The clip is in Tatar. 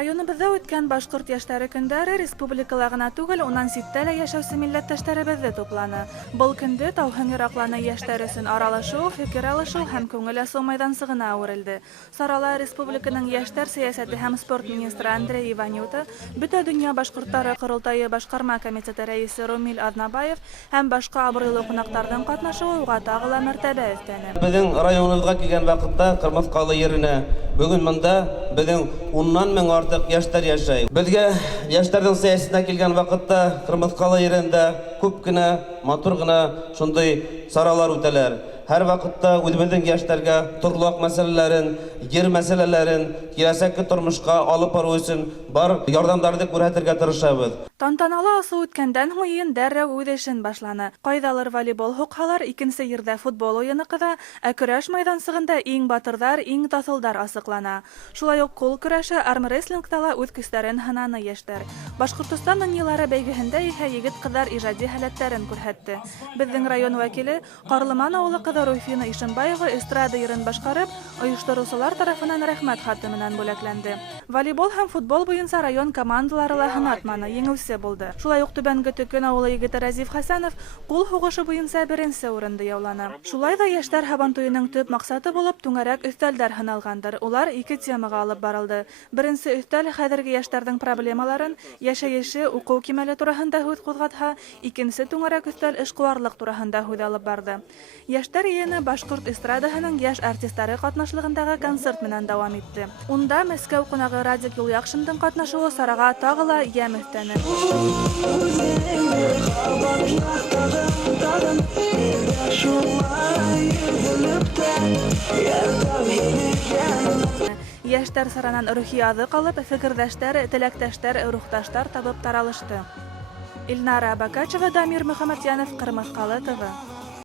Районыбызда үткән башкорт яшьтәре көндәре республикала гына түгел, унан ситтә лә яшәүче милләттәшләребезне тупланы. Был көндә Тау-Һәңгер акланы яшьтәр өчен аралашу, фикер алышу һәм күңел асу майдансыгына әверелде. Сарала республиканың яшьтәр сәясәте һәм спорт министры Андрей Иванюта, Бөтә дөнья башкортлары корылтайы башкарма комитеты рәисе Ромил Аднабаев һәм башка абруйлы кунаклардан катнашуы уга тагы ла мәртәбә өстәне. Безнең районыбызга килгән вакытта Кырмыскалы yerine бүген монда безнең 10 мең артык яшьтәр яшәй. Безгә яшьтәрнең сәясәтенә килгән вакытта Кырмыскалы yerinde күп кенә матур гына шундый саралар үтәләр. Һәр вакытта үзебезнең яшьтәргә торлак мәсьәләләрен, җир мәсьәләләрен киләчәккә тормышка алып бару өчен бар ярдәмнәрне күрсәтергә тырышабыз. Тантаналы асу үткәндән һуң ен дәррәү үз эшен башланы. Кайдалыр волейбол һукалар, икенче ердә футбол уены кыда, ә көрәш мәйдансыгында иң батырдар, иң тасылдар асыклана. Шулай ук кул көрәше, армрестлингта ла үз көчләрен һынаны яшьтәр. Башкортстан униялары бәйгеһендә иһә егет-кызлар иҗади һәләтләрен күрсәтте. Безнең район вәкиле Карлыман авылы кызы Руфина Ишенбаева эстрада йырын башкарып, оештыручылар тарафынан рәхмәт хаты менән бүләкләнде. Волейбол һәм футбол буенча район командалары ла һынатманы, еңүче булды. Шулай ук Түбәнге Төкөн авылы егете Разиф Хәсәнов кул һугышы буенча беренче урынды яулана. Шулай да яшьтәр һабантуеның төп максаты булып түңәрәк өстәлдәр һыналгандыр. Улар ике темага алып барылды. Беренче өстәл хәзерге яшьтәрнең проблемаларын, яшәеше, уку кимәле турында һүз кузгатһа, икенче түңәрәк өстәл эшкуарлык турында һүз алып барды. Яшьтәр йыйыны башкорт эстрадаһының яшь артистлары катнашлыгындагы концерт менән дәвам итте. Унда Мәскәү кунагы Радик Юлъякшиндың катнашуы сарага тагы ла ям өстәне. Яшьтәр саранан рухи азык алып, фикердәштәр, теләктәштәр, рухташтар табып таралышты. Илнара Бакачева, Дамир Мөхәммәтьянов, Кырмыскалы ТВ.